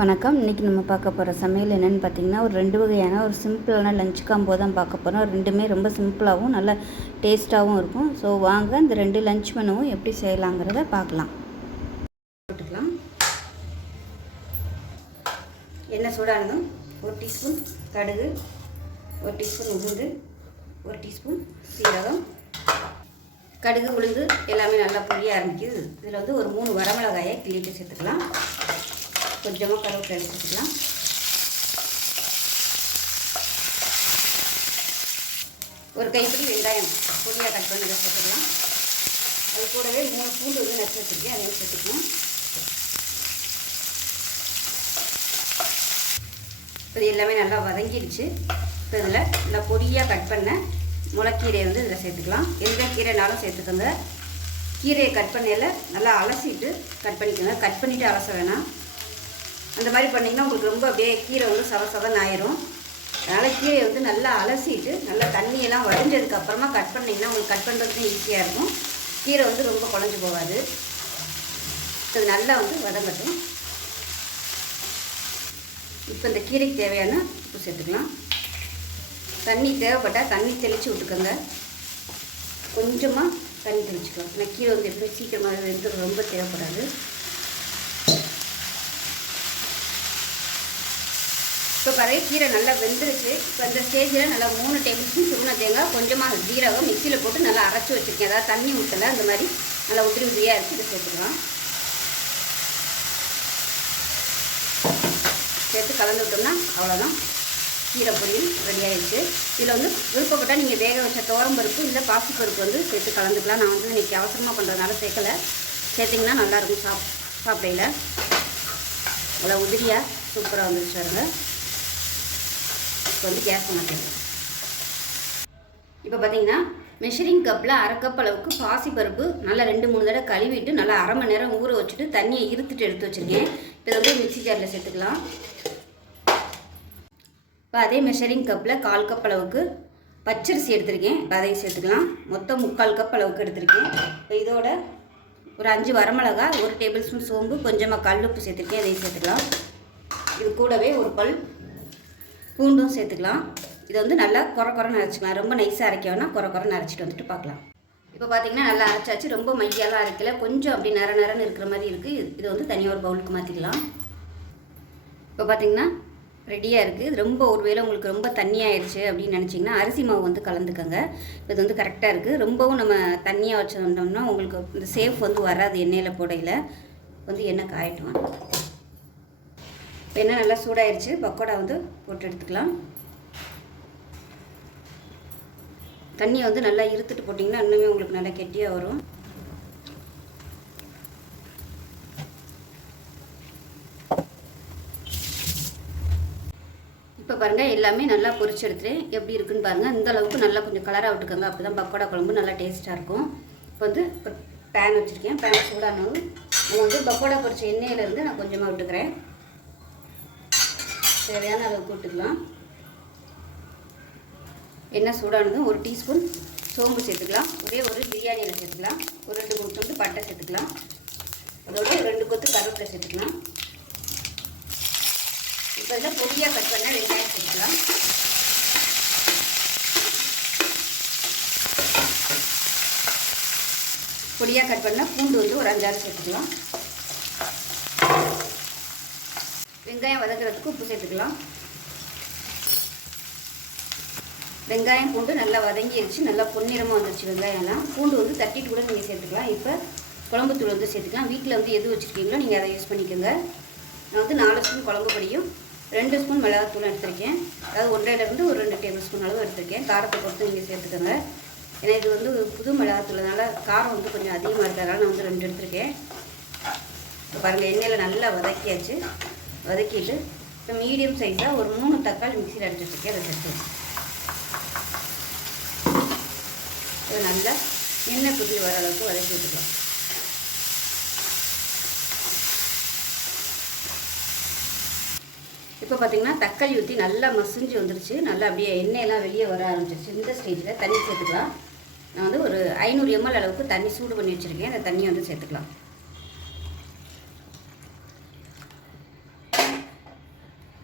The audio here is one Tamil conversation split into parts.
வணக்கம். இன்றைக்கி நம்ம பார்க்க போகிற சமையல் என்னென்னு பார்த்திங்கன்னா, ஒரு 2 வகையான ஒரு சிம்பிளான லஞ்ச் காம்போ தான் பார்க்க போகிறோம். ரெண்டுமே ரொம்ப சிம்பிளாகவும் நல்ல டேஸ்ட்டாகவும் இருக்கும். ஸோ வாங்க இந்த 2 லஞ்ச் மெனுவும் எப்படி செய்யலாங்கிறத பார்க்கலாம். போட்டுக்கலாம். எண்ணெய் சூடானதும் 1 டீஸ்பூன் கடுகு, 1 டீஸ்பூன் உளுந்து, 1 டீஸ்பூன் சீரகம். கடுகு உளுந்து எல்லாமே நல்லா பொரிய ஆரம்பிக்குது. இதில் வந்து ஒரு 3 வரமிளகாயை கிள்ளிட்டு சேர்த்துக்கலாம். கொஞ்சமாக கருவேப்பிலை எடுத்துக்கலாம். ஒரு கைப்பிடி வெங்காயம் பொடியாக கட் பண்ணி சேர்த்துக்கலாம். அது கூடவே 3 பூண்டு வந்து நச்சு வச்சுருக்கேன், அதையும் சேர்த்துக்கலாம். இப்போ இது எல்லாமே நல்லா வதங்கிடுச்சு. இப்போ இதில் நல்லா பொடியாக கட் பண்ண முளைக்கீரையை வந்து இதில் சேர்த்துக்கலாம். எந்த கீரைனாலும் சேர்த்துக்கோங்க. கீரையை கட் பண்ணையில் நல்லா அலசிட்டு கட் பண்ணிக்கோங்க. கட் பண்ணிவிட்டு அலச வேணாம். அந்த மாதிரி பண்ணிங்கன்னா உங்களுக்கு ரொம்ப அப்படியே கீரை வந்து சதன்னு ஆயிரும். அதனால் கீரையை வந்து நல்லா அலசிட்டு நல்லா தண்ணியெல்லாம் வடிஞ்சதுக்கப்புறமா கட் பண்ணிங்கன்னா உங்களுக்கு கட் பண்ணுறதுக்கு ஈஸியாக இருக்கும். கீரை வந்து ரொம்ப குழஞ்சி போகாது. இது நல்லா வந்து வதங்கட்டும். இப்போ இந்த கீரைக்கு தேவையான உப்பு சேர்த்துக்கலாம். தண்ணி தேவைப்பட்டால் தண்ணி தெளித்து விட்டுக்கோங்க. கொஞ்சமாக தண்ணி தெளிச்சுக்கலாம். ஏன்னா கீரை வந்து எப்பவுமே சீக்கிரமாக வெந்து ரொம்ப தேவைப்படாது. இப்போ பாருங்கள், கீரை நல்லா வெந்துருச்சு. இப்போ இந்த ஸ்டேஜில் நல்லா 3 டேபிள் ஸ்பூன் துருவன தேங்காய், கொஞ்சமாக ஜீரகம் மிக்சியில் போட்டு நல்லா அரைச்சி வச்சுருக்கேன். அதாவது தண்ணி ஊற்றலை, அந்த மாதிரி நல்லா உதிரியாக அரைச்சி இதை சேர்த்துக்கலாம். சேர்த்து கலந்து விட்டோம்னா அவ்வளோதான், கீரை பொரியல் ரெடி ஆகிடுச்சு. இதில் வந்து விருப்பப்பட்டால் நீங்கள் வேக வச்ச துவரம்பருப்பு இல்லை பாசிப்பருப்பு வந்து சேர்த்து கலந்துக்கலாம். நான் வந்து இன்றைக்கி அவசரமாக பண்ணுறதுனால சேர்க்கலை. சேர்த்திங்கன்னா நல்லாயிருக்கும் சாப்பிடையில். நல்லா உதிரியாக சூப்பராக வந்துருச்சு. பாருங்க, இப்போ வந்து கேஸ் மாட்டேன். இப்போ பார்த்தீங்கன்னா மெஷரிங் கப்பில் 1/2 கப் அளவுக்கு பாசிப்பருப்பு நல்லா 2-3 தடவை கழுவிட்டு நல்லா 1/2 மணி நேரம் ஊற வச்சுட்டு தண்ணியை இருத்துட்டு எடுத்து வச்சுருக்கேன். இப்போ இதை வந்து மிக்ஸி ஜாரில் சேர்த்துக்கலாம். இப்போ அதே மெஷரிங் கப்பில் 1/4 கப் அளவுக்கு பச்சரிசி எடுத்திருக்கேன். இப்போ அதையும் சேர்த்துக்கலாம். மொத்தம் 3/4 கப் அளவுக்கு எடுத்திருக்கேன். இப்போ இதோட ஒரு 5 வரமிளகா, 1 டேபிள் ஸ்பூன் சோம்பு, கொஞ்சமாக கல்லுப்பு சேர்த்துருக்கேன். அதையும் சேர்த்துக்கலாம். இது கூடவே ஒரு பல் பூண்டும் சேர்த்துக்கலாம். இதை வந்து நல்லா குறைன்னு அரைச்சிக்கலாம். ரொம்ப நைஸாக அரைக்க வேணால் குறைன்னு அரைச்சிட்டு வந்துட்டு பார்க்கலாம். இப்போ பார்த்தீங்கன்னா நல்லா அரைச்சாச்சு. ரொம்ப மையாலாம் அரைக்கல, கொஞ்சம் அப்படி நரன்னு இருக்கிற மாதிரி இருக்குது. இதை வந்து தனியாக ஒரு பவுலுக்கு மாற்றிக்கலாம். இப்போ பார்த்தீங்கன்னா ரெடியாக இருக்குது. இது ரொம்ப ஒருவேளை உங்களுக்கு ரொம்ப தண்ணியாகிடுச்சு அப்படின்னு நினச்சிங்கன்னா அரிசி மாவு வந்து கலந்துக்கோங்க. இது வந்து கரெக்டாக இருக்குது. ரொம்பவும் நம்ம தண்ணியாக வச்சுருந்தோம்னா உங்களுக்கு இந்த சேஃப் வந்து வராது. எண்ணெயில் போடையில் வந்து எண்ணெய் காயட்டும். இப்போ எண்ணெய் நல்லா சூடாயிருச்சு. பக்கோடா வந்து போட்டு எடுத்துக்கலாம். தண்ணியை வந்து நல்லா இருத்துட்டு போட்டிங்கன்னா இன்னுமே உங்களுக்கு நல்லா கெட்டியாக வரும். இப்போ பாருங்கள், எல்லாமே நல்லா பொரிச்சு எடுத்துகிறேன். எப்படி இருக்குன்னு பாருங்கள். இந்த அளவுக்கு நல்லா கொஞ்சம் கலராக விட்டுக்கோங்க. அப்போ தான் பக்கோடா குழம்பு நல்லா டேஸ்ட்டாக இருக்கும். இப்போ வந்து இப்போ பேன் வச்சுருக்கேன். பேன் சூடானதும் நம்ம வந்து பக்கோடா பொரிச்ச எண்ணெயிலேருந்து நான் கொஞ்சமாக விட்டுக்கிறேன். தேவையான அளவுக்கு விட்டுக்கலாம். எண்ணெய் சூடானதும் 1 டீஸ்பூன் சோம்பு சேர்த்துக்கலாம். ஒரே ஒரு பிரியாணியில் சேர்த்துக்கலாம். ஒரு 2-3 துண்டு பட்டை சேர்த்துக்கலாம். அதோட 2 கொத்து கருவேப்பிலை சேர்த்துக்கலாம். இப்போ இதில் பொடியாக கட் பண்ண வெங்காயம் சேர்த்துக்கலாம். பொடியாக கட் பண்ண பூண்டு வந்து ஒரு 5-6 சேர்த்துக்கலாம். வெங்காயம் வதங்குறதுக்கு உப்பு சேர்த்துக்கலாம். வெங்காயம் பூண்டு நல்லா வதங்கிடுச்சு. நல்லா பொன்னிறமாக வந்துடுச்சு வெங்காயம்லாம். பூண்டு வந்து தட்டிட்டு கூட நீங்கள் சேர்த்துக்கலாம். இப்போ குழம்புத்தூள் வந்து சேர்த்துக்கலாம். வீட்டில் வந்து எது வச்சுருக்கீங்களோ நீங்கள் அதை யூஸ் பண்ணிக்கோங்க. நான் வந்து 4 ஸ்பூன் குழம்பு பொடியும் 2 ஸ்பூன் மிளகாத்தூளும் எடுத்திருக்கேன். அதாவது 1.5 ஒரு 2 டேபிள் ஸ்பூன் அளவு எடுத்திருக்கேன். காரத்தை பொறுத்து நீங்கள் சேர்த்துக்கோங்க. ஏன்னா இது வந்து புது மிளகாத்தூள்னால காரம் வந்து கொஞ்சம் அதிகமாக இருக்கிறதுனால நான் வந்து 2 எடுத்திருக்கேன். இப்போ பாருங்கள், எண்ணெயில் நல்லா வதக்கியாச்சு. வதக்கிட்டு இப்போ மீடியம் சைஸாக ஒரு 3 தக்காளி மிக்சியில் அடிச்சு வச்சுருக்கேன். அதை சேர்த்து இது நல்லா எண்ணெய் குதி வர அளவுக்கு வதக்கி விட்டுக்கலாம். இப்போ பார்த்திங்கன்னா தக்காளி ஊற்றி நல்லா மசிஞ்சு வந்துருச்சு. நல்லா அப்படியே எண்ணெயெல்லாம் வெளியே வர ஆரம்பிச்சிருச்சு. இந்த ஸ்டேஜில் தண்ணி சேர்த்துக்கலாம். நான் வந்து ஒரு 500 ml அளவுக்கு தண்ணி சூடு பண்ணி வச்சுருக்கேன். அந்த தண்ணியை வந்து சேர்த்துக்கலாம்.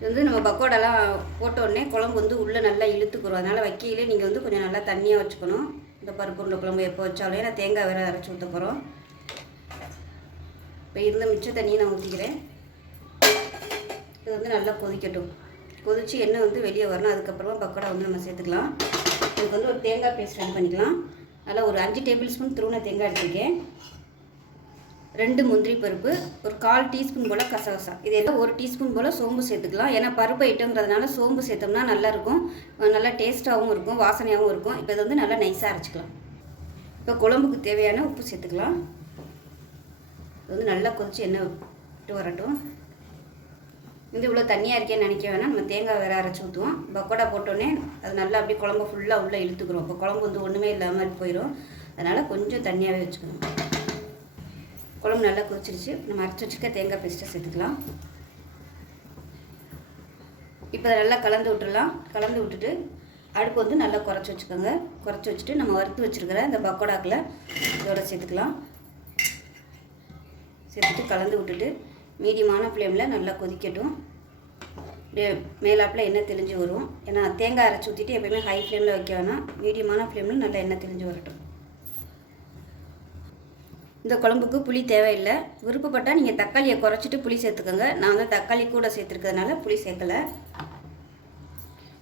இது வந்து நம்ம பக்கோடாலாம் போட்ட உடனே குழம்பு வந்து உள்ளே நல்லா இழுத்துக்கிறோம். அதனால் வைக்கையிலே நீங்கள் வந்து கொஞ்சம் நல்லா தண்ணியாக வச்சுக்கணும். இந்த பருப்பு உருண்டை குழம்பு எப்போ வச்சாலும் ஏன்னா தேங்காய் வேறு அரைச்சி ஊற்ற போகிறோம். இப்போ இருந்த மிச்ச தண்ணியை நான் ஊற்றிக்கிறேன். இது வந்து நல்லா கொதிக்கட்டும். கொதித்து எண்ணெய் வந்து வெளியே வரணும். அதுக்கப்புறமா பக்கோடா வந்து நம்ம சேர்த்துக்கலாம். இதுக்கு வந்து ஒரு தேங்காய் பேஸ்ட் ரெடி பண்ணிக்கலாம். நல்லா ஒரு 5 டேபிள் ஸ்பூன் துருவின தேங்காய் எடுத்துருக்கேன். 2 முந்திரி பருப்பு, ஒரு 1/4 டீஸ்பூன் போல் கசகசா, இது எல்லாம் 1 டீஸ்பூன் போல் சோம்பு சேர்த்துக்கலாம். ஏன்னா பருப்பு ஐட்டங்கிறதுனால சோம்பு சேர்த்தோம்னா நல்லாயிருக்கும், நல்லா டேஸ்ட்டாகவும் இருக்கும், வாசனையாகவும் இருக்கும். இப்போ இது வந்து நல்லா நைஸாக அரைச்சிக்கலாம். இப்போ குழம்புக்கு தேவையான உப்பு சேர்த்துக்கலாம். இது வந்து நல்லா கொதித்து எண்ணெய் விட்டு வரட்டும். வந்து இவ்வளோ தண்ணியாக இருக்கேன்னு நினைக்க வேணாம். நம்ம தேங்காய் வேறு அரைச்சி ஊற்றுவோம். பக்கோடா போட்டோன்னே அது நல்லா அப்படியே குழம்பு ஃபுல்லாக உள்ளே இழுத்துக்கிறோம். இப்போ குழம்பு வந்து ஒன்றுமே இல்லாமல் போயிடும். அதனால் கொஞ்சம் தண்ணியாகவே வச்சுக்கணும். குழம்பு நல்லா கொதிச்சிருச்சு. நம்ம அரைச்சி வச்சுக்க தேங்காய் பேஸ்ட்டை சேர்த்துக்கலாம். இப்போ அதை நல்லா கலந்து விட்டுடலாம். கலந்து விட்டுட்டு அடுப்பு வந்து நல்லா குறைச்சி வச்சுக்கோங்க. குறைச்சி வச்சுட்டு நம்ம வறுத்து வச்சுருக்கிற இந்த பக்கோடாக்கில் இதோட சேர்த்துக்கலாம். சேர்த்துட்டு கலந்து விட்டுட்டு மீடியமான ஃப்ளேமில் நல்லா கொதிக்கட்டும். மேலாப்பில் எண்ணெய் தெளிஞ்சு வரும். ஏன்னா தேங்காய் அரைச்சி ஊற்றிட்டு எப்போயுமே ஹை ஃப்ளேமில் வைக்க வேணாம், மீடியமான ஃப்ளேமில் நல்லா எண்ணெய் தெளிஞ்சு வரட்டும். இந்த குழம்புக்கு புளி தேவையில்லை. விருப்பப்பட்டால் நீங்கள் தக்காளியை குறைச்சிட்டு புளி சேர்த்துக்கோங்க. நான் வந்து தக்காளி கூட சேர்த்துருக்கிறதுனால புளி சேர்க்கலை.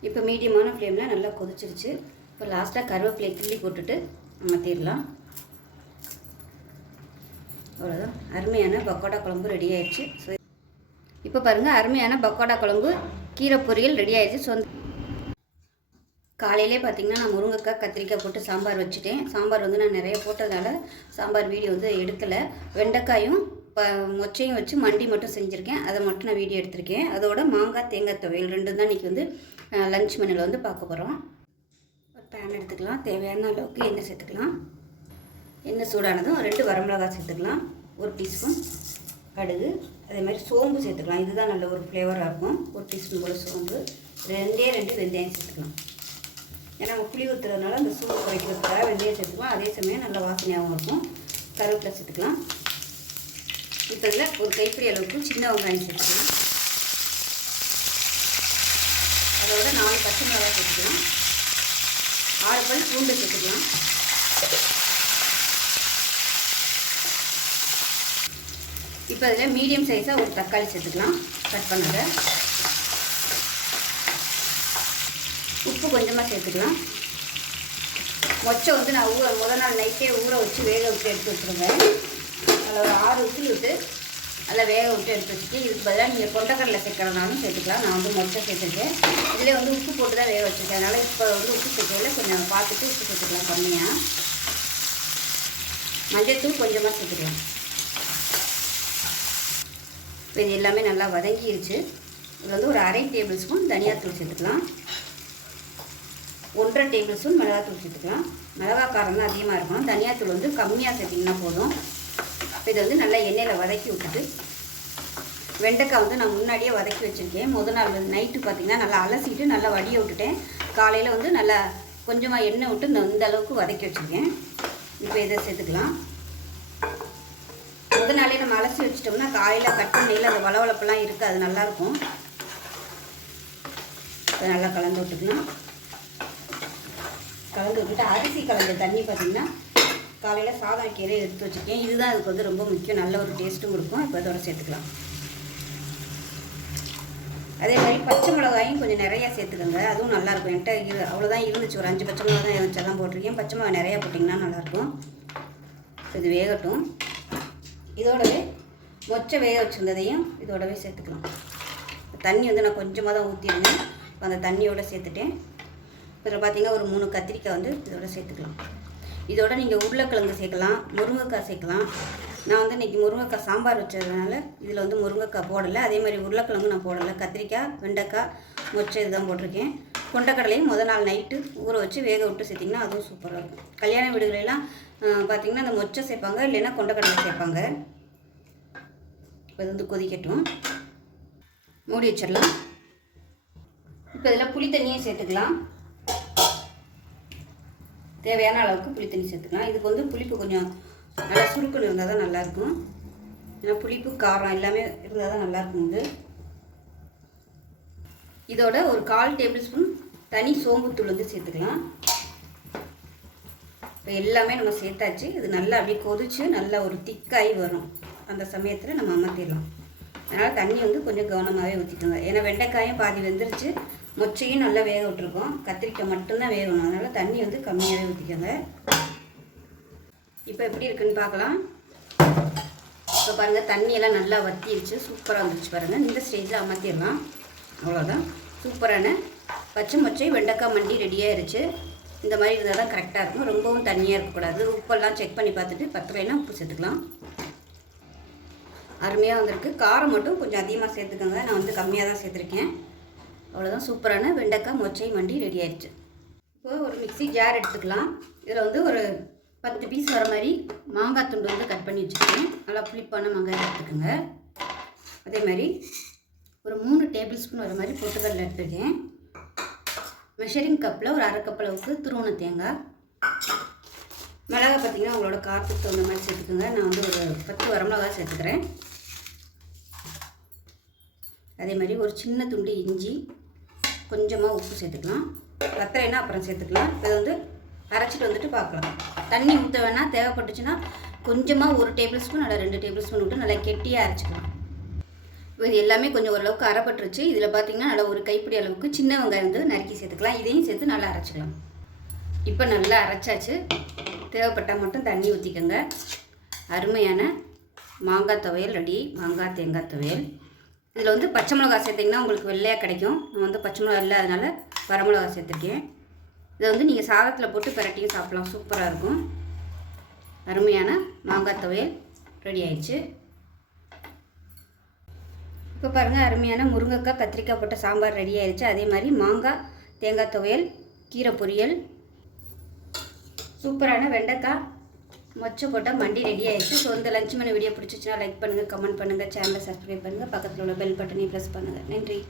இப்போ மீடியமான ஃப்ளேமில் நல்லா கொதிச்சிருச்சு. இப்போ லாஸ்ட்டாக கருவேப்பிலை கிள்ளி போட்டுட்டு மாற்றிடலாம். அவ்வளோதான், அருமையான பக்கோடா குழம்பு ரெடி ஆயிடுச்சு. ஸோ இப்போ பாருங்கள், அருமையான பக்கோடா குழம்பு கீரை பொரியல் ரெடி ஆயிடுச்சு. காலையிலே பார்த்திங்கன்னா நான் முருங்கைக்காய் கத்திரிக்காய் போட்டு சாம்பார் வச்சுட்டேன். சாம்பார் வந்து நான் நிறைய போட்டதுனால சாம்பார் வீடியோ வந்து எடுக்கலை. வெண்டைக்காயும் மொச்சையும் வச்சு மண்டி மட்டும் செஞ்சுருக்கேன். அதை மட்டும் நான் வீடியோ எடுத்திருக்கேன். அதோட மாங்காய் தேங்காய் துவையல் 2 தான் இன்றைக்கி வந்து லஞ்ச் மெனுவில் வந்து பார்க்க போகிறோம். ஒரு பேன் எடுத்துக்கலாம். தேவையான அளவுக்கு எண்ணெய் சேர்த்துக்கலாம். எண்ணெய் சூடானதும் 2 வரமிளகாய் சேர்த்துக்கலாம். 1 டீஸ்பூன் கடுகு, அதே மாதிரி சோம்பு சேர்த்துக்கலாம். இதுதான் நல்ல ஒரு ஃப்ளேவராக இருக்கும். 1 டீஸ்பூன் போல் சோம்பு, 2 வெந்தயம் சேர்த்துக்கலாம். ஏன்னா நம்ம புளி ஊற்றுறதுனால அந்த சூடு குறைக்கிறதுக்காக வெந்தயம் சேர்த்துக்கலாம். அதே சமயம் நல்ல வாசனையாகவும் இருக்கும். கருவேப்பிலை சேர்த்துக்கலாம். இப்போ இதில் ஒரு கைப்பிடி அளவுக்கு சின்ன வெங்காயம் சேர்த்துக்கலாம். அதோட 4 பச்சை மிளகாய் சேர்த்துக்கலாம். 6 பல் பூண்டு சேர்த்துக்கலாம். இப்போ அதில் மீடியம் சைஸாக ஒரு தக்காளி சேர்த்துக்கலாம், கட் பண்ணதை. உப்பு கொஞ்சமாக சேர்த்துக்கலாம். மொச்சை வந்து நான் முதல் நாள் நைட்டே ஊற வச்சு வேக விட்டு எடுத்து வச்சுருவேன். அதில் ஒரு 6 விசில் விட்டு நல்லா வேக விட்டு எடுத்து வச்சுட்டு இதுக்கு பதிலாக நீங்கள் கொண்டக்கடலை சேர்க்கறதுனாலும் சேர்த்துக்கலாம். நான் வந்து மொச்சை சேர்த்துருக்கேன். இதில் வந்து உப்பு போட்டு தான் வேக வச்சுருக்கேன். அதனால் இப்போ வந்து உப்பு சேர்க்கல, கொஞ்சம் பார்த்துட்டு உப்பு சேர்த்துக்கலாம் கம்மியாக. மஞ்சள்தூள் கொஞ்சமாக சேர்த்துக்கலாம். இப்போ இது எல்லாமே நல்லா வதங்கிடுச்சு. இதில் வந்து ஒரு 1/2 டேபிள் ஸ்பூன் தனியாத்தூள் சேர்த்துக்கலாம். 1/2 டேபிள் ஸ்பூன் மிளகாத்தூள் சேர்த்துக்கலாம். மிளகா காரம் தான் அதிகமாக இருக்கணும். தனியாத்தூள் வந்து கம்மியாக சேர்த்திங்கன்னா போதும். இப்போ இதை வந்து நல்லா எண்ணெயில் வதக்கி விட்டுட்டு, வெண்டைக்காய் வந்து நான் முன்னாடியே வதக்கி வச்சுருக்கேன். முதல் நாள் வந்து நைட்டு பார்த்திங்கன்னா நல்லா அலசிட்டு நல்லா வடிய விட்டுட்டேன். காலையில் வந்து நல்லா கொஞ்சமாக எண்ணெய் விட்டு இந்த அளவுக்கு வதக்கி வச்சுருக்கேன். இப்போ இதை சேர்த்துக்கலாம். முதல் நாளே நம்ம அலசி வச்சிட்டோம்னா காலையில் கட் பண்ணையில் அந்த வளவளப்பெல்லாம் இருக்குது, அது நல்லாயிருக்கும். இப்போ நல்லா கலந்து விட்டுக்கலாம். கலந்து விட்டுட்டு அரிசி கலந்த தண்ணி பார்த்திங்கன்னா காலையில் சாதம் கீரை எடுத்து வச்சுருக்கேன். இதுதான் அதுக்கு வந்து ரொம்ப முக்கியம், நல்ல ஒரு டேஸ்ட்டும் கொடுக்கும். இப்போ அதோட சேர்த்துக்கலாம். அதே மாதிரி பச்சை மிளகாயும் கொஞ்சம் நிறையா சேர்த்துக்கோங்க, அதுவும் நல்லாயிருக்கும். என்கிட்ட அவ்வளோதான் இருந்துச்சு, ஒரு 5 பச்சை மிளகா தான் இருந்துச்சு, அதான் போட்டிருக்கேன். பச்சை மிளகா நிறையா போட்டிங்கன்னா நல்லாயிருக்கும். இது வேகட்டும். இதோடவே மொச்சை வேக வச்சுருந்ததையும் இதோடவே சேர்த்துக்கலாம். தண்ணி வந்து நான் கொஞ்சமாக தான் ஊற்றிருந்தேன். இப்போ அந்த தண்ணியோடு சேர்த்துட்டேன். இதில் பார்த்திங்கன்னா ஒரு 3 கத்திரிக்காய் வந்து இதோட சேர்த்துக்கலாம். இதோட நீங்கள் உருளைக்கிழங்கு சேர்க்கலாம், முருங்கைக்காய் சேர்க்கலாம். நான் வந்து இன்றைக்கி முருங்கைக்காய் சாம்பார் வச்சதுனால இதில் வந்து முருங்கைக்காய் போடலை. அதே மாதிரி உருளைக்கிழங்கு நான் போடலை. கத்திரிக்காய், வெண்டைக்காய், மொச்சை இதுதான் போட்டிருக்கேன். கொண்டக்கடலையும் முதல் நாள் நைட்டு ஊற வச்சு வேக விட்டு சேர்த்திங்கன்னா அதுவும் சூப்பராக இருக்கும். கல்யாண வீடுகளெல்லாம் பார்த்திங்கன்னா அந்த மொச்சை சேர்ப்பாங்க, இல்லைன்னா கொண்டக்கடலை சேர்ப்பாங்க. இப்போ இது வந்து கொதிக்கட்டும், மூடி வச்சிடலாம். இப்போ இதில் புளி தண்ணியும் சேர்த்துக்கலாம். தேவையான அளவுக்கு புளி தண்ணி சேர்த்துக்கலாம். இதுக்கு வந்து புளிப்பு கொஞ்சம் நல்லா சுருக்குன்னு இருந்தால் தான் நல்லாயிருக்கும். ஏன்னா புளிப்பு காரம் எல்லாமே இருந்தால் தான் நல்லாயிருக்கும். இது இதோட ஒரு 1/4 டேபிள் ஸ்பூன் தனி சோம்புத்தூள் வந்து சேர்த்துக்கலாம். இப்போ எல்லாமே நம்ம சேர்த்தாச்சு. இது நல்லா அப்படியே கொதிச்சு நல்லா ஒரு திக்காகி வரும். அந்த சமயத்தில் நம்ம அமர்த்திடலாம். அதனால் தண்ணி வந்து கொஞ்சம் கவனமாகவே ஊற்றிக்கோங்க. ஏன்னா வெண்டைக்காயும் பாதி வெந்துருச்சு, மொச்சையும் நல்லா வேக விட்டுருக்கோம். கத்திரிக்காய் மட்டும்தான் வேகணும். அதனால் தண்ணி வந்து கம்மியாகவே ஊற்றிக்கோங்க. இப்போ எப்படி இருக்குன்னு பார்க்கலாம். இப்போ பாருங்கள், தண்ணியெல்லாம் நல்லா வற்றிடுச்சு, சூப்பராக வந்துருச்சு பாருங்கள். இந்த ஸ்டேஜில் அமர்த்திடலாம். அவ்வளோதான், சூப்பரான பச்சை மொச்சை வெண்டைக்காய் மண்டி ரெடியாகிருச்சு. இந்த மாதிரி இருந்தால் தான் கரெக்டாக இருக்கும். ரொம்பவும் தண்ணியாக இருக்கக்கூடாது. உப்பெல்லாம் செக் பண்ணி பார்த்துட்டு பத்தலைன்னா உப்பு சேர்த்துக்கலாம். அருமையாக வந்திருக்கு. காரம் மட்டும் கொஞ்சம் அதிகமாக சேர்த்துக்கோங்க. நான் வந்து கம்மியாக தான் சேர்த்துருக்கேன். அவ்வளோதான், சூப்பரான வெண்டைக்காய் மொச்சை மண்டி ரெடி ஆயிடுச்சு. இப்போ ஒரு மிக்ஸி ஜார் எடுத்துக்கலாம். இதில் வந்து ஒரு 10 பீஸ் வர மாதிரி மாங்காய் துண்டு வந்து கட் பண்ணி வச்சுருக்கேன். நல்லா புளிப்பான மாங்காய் எடுத்துக்கோங்க. அதே மாதிரி ஒரு 3 டேபிள் ஸ்பூன் வர மாதிரி பொட்டுக்கடலை எடுத்துருக்கேன். மெஷரிங் கப்பில் ஒரு 1/2 கப் அளவுக்கு துருவன தேங்காய். மிளகா பார்த்திங்கன்னா உங்களோட காரத்துக்கு தகுந்த மாதிரி சேர்த்துக்கோங்க. நான் வந்து ஒரு 10 வரமிளகா சேர்த்துக்கிறேன். அதே மாதிரி ஒரு சின்ன துண்டு இஞ்சி, கொஞ்சமாக உப்பு சேர்த்துக்கலாம். பத்தலைன்னா அப்புறம் சேர்த்துக்கலாம். இதை வந்து அரைச்சிட்டு வந்துட்டு பார்க்கலாம். தண்ணி ஊற்ற வேணால், தேவைப்பட்டுச்சுன்னா கொஞ்சமாக 1 டேபிள் ஸ்பூன் அல்ல 2 டேபிள் ஸ்பூன் விட்டு நல்லா கெட்டியாக அரைச்சிக்கலாம். இது எல்லாமே கொஞ்சம் ஓரளவுக்கு அரைப்பட்டுருச்சு. இதில் பார்த்திங்கன்னா நல்லா ஒரு கைப்பிடி அளவுக்கு சின்ன வெங்காயம் வந்து நறுக்கி சேர்த்துக்கலாம். இதையும் சேர்த்து நல்லா அரைச்சிக்கலாம். இப்போ நல்லா அரைச்சாச்சு. தேவைப்பட்டால் மட்டும் தண்ணி ஊற்றிக்கோங்க. அருமையான மாங்காய் துவையல் ரெடி. மாங்காய் தேங்காய் துவையல். இதில் வந்து பச்சை மிளகா சேர்த்திங்கன்னா உங்களுக்கு வெள்ளையாக கிடைக்கும். நான் வந்து பச்சை மிளகா இல்லை, அதனால் வரமிளகா சேர்த்துருக்கேன். இதை வந்து நீங்கள் சாதத்தில் போட்டு பிரட்டியும் சாப்பிட்லாம், சூப்பராக இருக்கும். அருமையான மாங்காய் துவையல் ரெடி ஆயிடுச்சு. இப்போ பாருங்கள், அருமையான முருங்கைக்காய் கத்திரிக்காய் போட்ட சாம்பார் ரெடி ஆயிடுச்சு. அதே மாதிரி மாங்காய் தேங்காய் துவையல், கீரை பொரியல், சூப்பரான வெண்டைக்காய் மொச்சை போட்ட மண்டி ரெடி ஆயிடுச்சு. ஸோ இந்த லஞ்ச் மெனு வீடியோ பிடிச்சிச்சுன்னா லைக் பண்ணுங்கள், கமெண்ட் பண்ணுங்கள், சேனலை சப்ஸ்கிரைப் பண்ணுங்கள், பக்கத்தில் உள்ள பெல் பட்டனையும் ப்ரெஸ் பண்ணுங்கள். நன்றி.